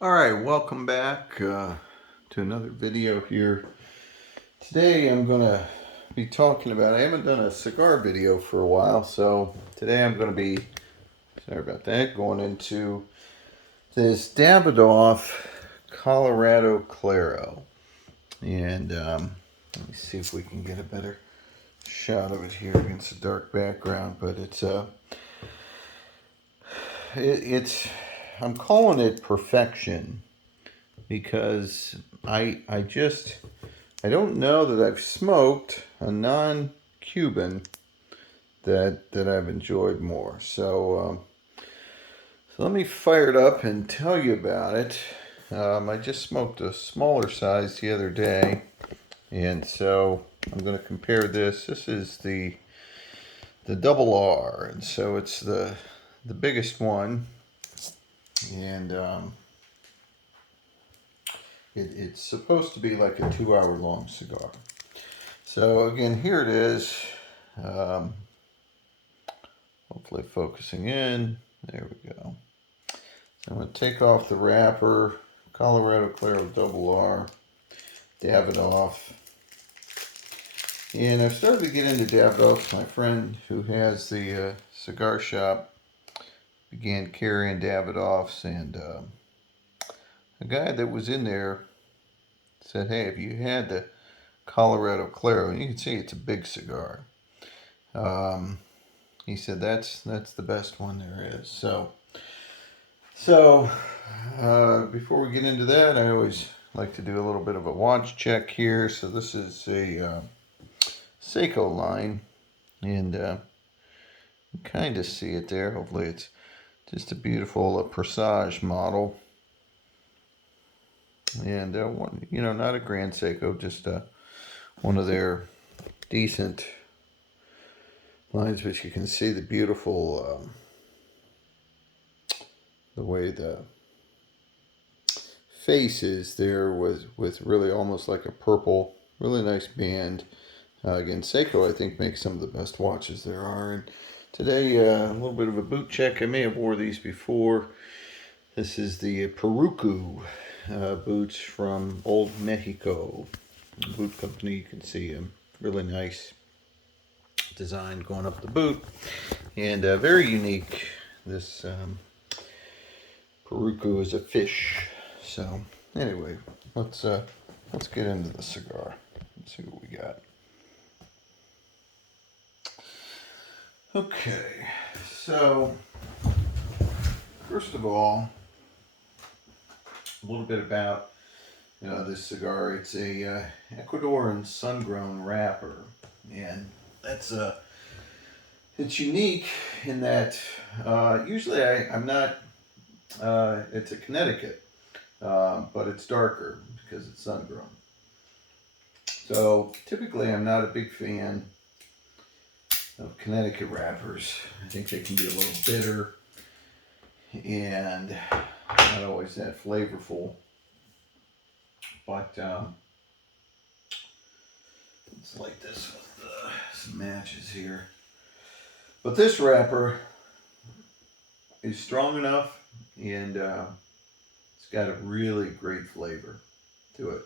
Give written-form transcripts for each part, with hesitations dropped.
Alright, welcome back to another video here. Today I'm going to be talking about, I haven't done a cigar video for a while, so today I'm going to be, sorry about that, going into this Davidoff Colorado Claro. And let me see if we can get a better shot of it here against the dark background, but it's I'm calling it perfection because I I don't know that I've smoked a non-Cuban that I've enjoyed more. So let me fire it up and tell you about it. I just smoked a smaller size the other day, and so I'm going to compare this. This is the double R, and so it's the biggest one, and it's supposed to be like a 2 hour long cigar. So again, here it is. Um, Hopefully focusing in. There we go. So I'm going to take off the wrapper. Colorado Claro Double R. Davidoff. And I've started to get into Davidoff. My friend who has the cigar shop began carrying Davidoffs, and a guy that was in there said, "Hey, if you had the Colorado Claro," and you can see it's a big cigar. He said that's the best one there is. So before we get into that, I always like to do a little bit of a watch check here. So this is a Seiko line, and you kind of see it there. Hopefully it's just a beautiful Presage model. And one, not a Grand Seiko, just one of their decent lines, but you can see the beautiful, the way the face is there with really almost like a purple, really nice band. Again, Seiko, I think, makes some of the best watches there are. And today, a little bit of a boot check. I may have wore these before. This is the Peruku boots from Old Mexico boot company. You can see a really nice design going up the boot, and very unique. This Peruku is a fish. So anyway, let's get into the cigar. Let's see what we got. Okay, so first of all, a little bit about this cigar. It's a Ecuadorian sun-grown wrapper, and that's it's unique in that usually I'm not. It's a Connecticut, but it's darker because it's sun-grown. So typically, I'm not a big fan of Connecticut wrappers. I think they can be a little bitter and not always that flavorful. But it's like this with some matches here. But this wrapper is strong enough, and it's got a really great flavor to it.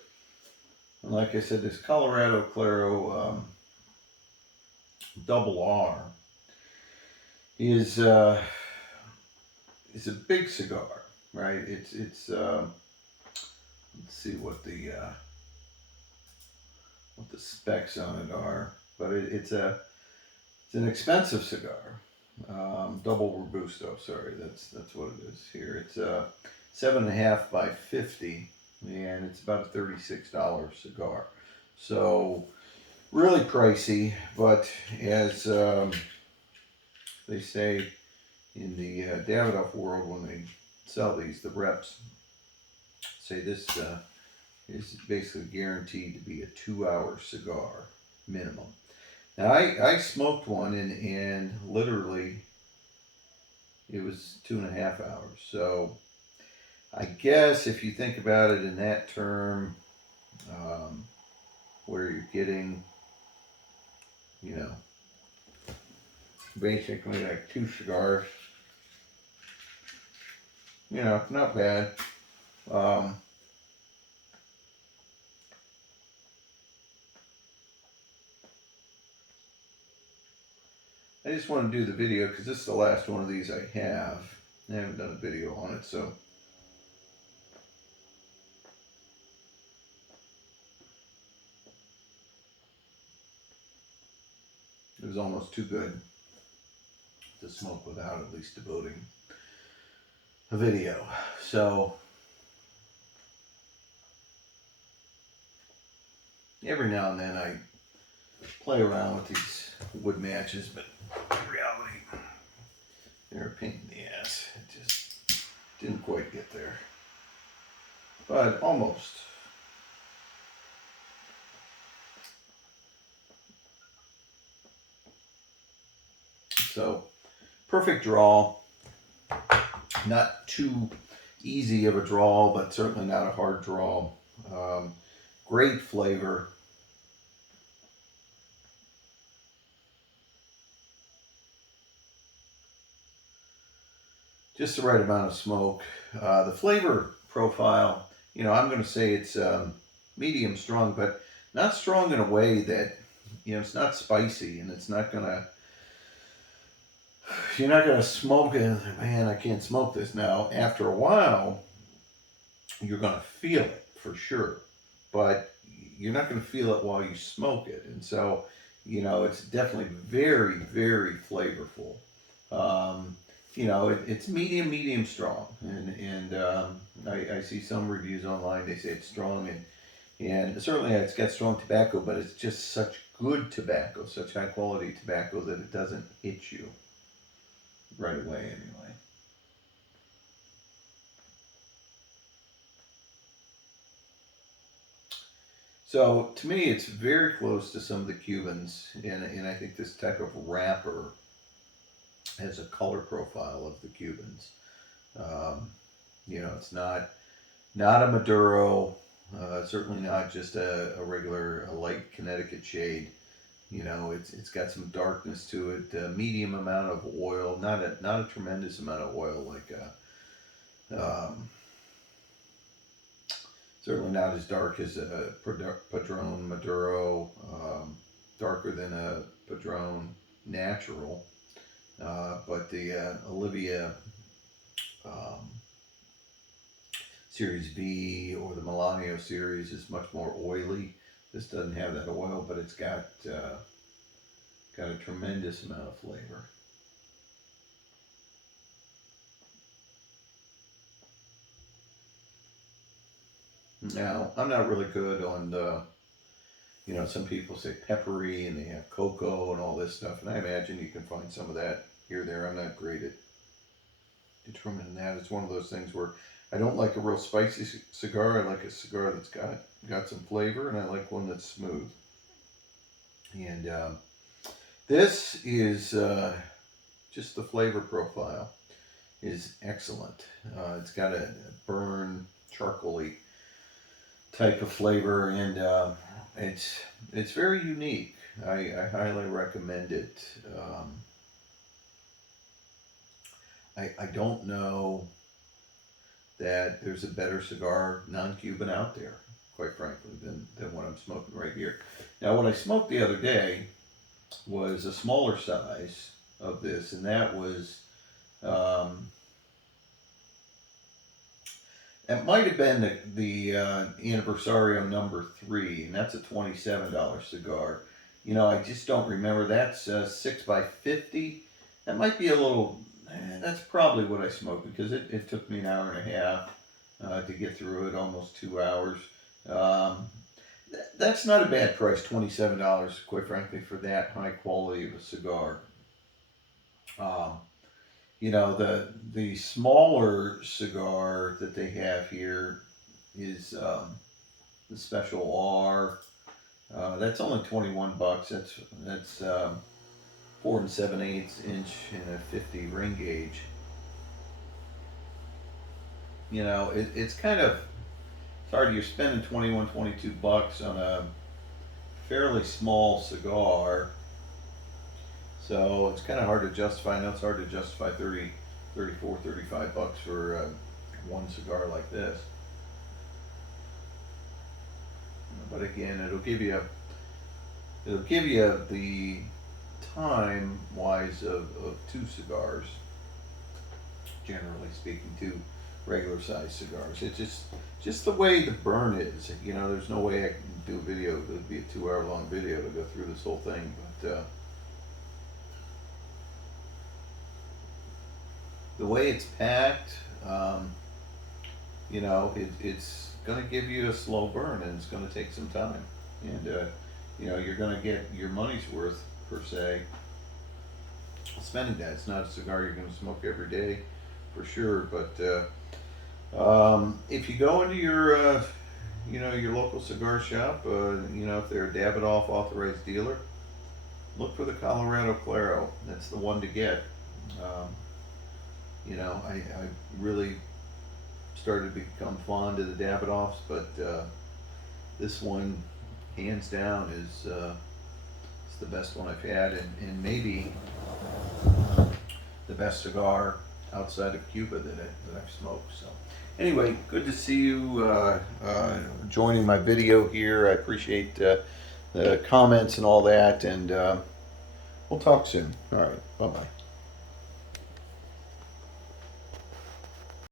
And like I said, this Colorado Claro Double R is a big cigar, right? It's let's see what the specs on it are, but it's an expensive cigar. Double Robusto, sorry, that's what it is here. It's 7.5 by 50, and it's about a $36 cigar. So really pricey, but as they say in the Davidoff world, when they sell these, the reps say this is basically guaranteed to be a 2 hour cigar minimum. Now I smoked one, and literally it was 2.5 hours. So I guess if you think about it in that term, where you're getting, basically like two cigars, not bad. Um, I just want to do the video because this is the last one of these I have. I haven't done a video on it, so it was almost too good to smoke without at least devoting a video. So every now and then I play around with these wood matches, but in reality, they're a pain in the ass. It just didn't quite get there, but almost. So, perfect draw. Not too easy of a draw, but certainly not a hard draw. Great flavor. Just the right amount of smoke. The flavor profile, I'm going to say it's medium strong, but not strong in a way that, it's not spicy and it's not going to, you're not going to smoke it. Man, I can't smoke this now. After a while, you're going to feel it for sure, but you're not going to feel it while you smoke it. And so, it's definitely very, very flavorful. It's medium strong, and I see some reviews online. They say it's strong, and certainly it's got strong tobacco, but it's just such good tobacco, such high quality tobacco that it doesn't hit you right away anyway. So to me, it's very close to some of the Cubans, and I think this type of wrapper has a color profile of the Cubans. It's not a Maduro, certainly not just a regular a light Connecticut shade. It's got some darkness to it, a medium amount of oil, not a tremendous amount of oil like certainly not as dark as a Padron Maduro, darker than a Padron Natural, but the Olivia um, Series B or the Melanio series is much more oily. This doesn't have that oil, but it's got a tremendous amount of flavor. Now, I'm not really good on the, some people say peppery and they have cocoa and all this stuff, and I imagine you can find some of that here or there. I'm not great at determining that. It's one of those things where I don't like a real spicy cigar. I like a cigar that's got some flavor, and I like one that's smooth. And this is just the flavor profile is excellent. It's got a burn, charcoaly type of flavor, and it's very unique. I highly recommend it. I don't know that there's a better cigar non-Cuban out there, quite frankly, than what I'm smoking right here. Now, what I smoked the other day was a smaller size of this, and that was it might have been the Anniversario number 3, and that's a $27 cigar. I just don't remember. That's 6 by 50. That might be a little. That's probably what I smoked because it took me an hour and a half to get through it, almost 2 hours. That's not a bad price, $27, quite frankly, for that high quality of a cigar. Um, the smaller cigar that they have here is the Special R. That's only $21. That's 4 7/8 inch and a 50 ring gauge. It's kind of it's hard. You're spending 21, $22 on a fairly small cigar, so it's kind of hard to justify. I know it's hard to justify 30, 34, $35 for one cigar like this. But again, it'll give you the time wise of two cigars, generally speaking, two regular sized cigars. It's just the way the burn is. You know, there's no way I can do a video. It would be a 2 hour long video to go through this whole thing. But the way it's packed, you know, it's going to give you a slow burn, and it's going to take some time. And you know, you're going to get your money's worth, per se, spending that. It's not a cigar you're going to smoke every day, for sure. But if you go into your you know, your local cigar shop, you know, if they're a Davidoff authorized dealer, look for the Colorado Claro. That's the one to get. You know, I really started to become fond of the Davidoffs, but this one, hands down, is it's the best one I've had, and maybe the best cigar outside of Cuba that I've smoked. So anyway, good to see you joining my video here. I appreciate the comments and all that, and we'll talk soon. All right, bye-bye.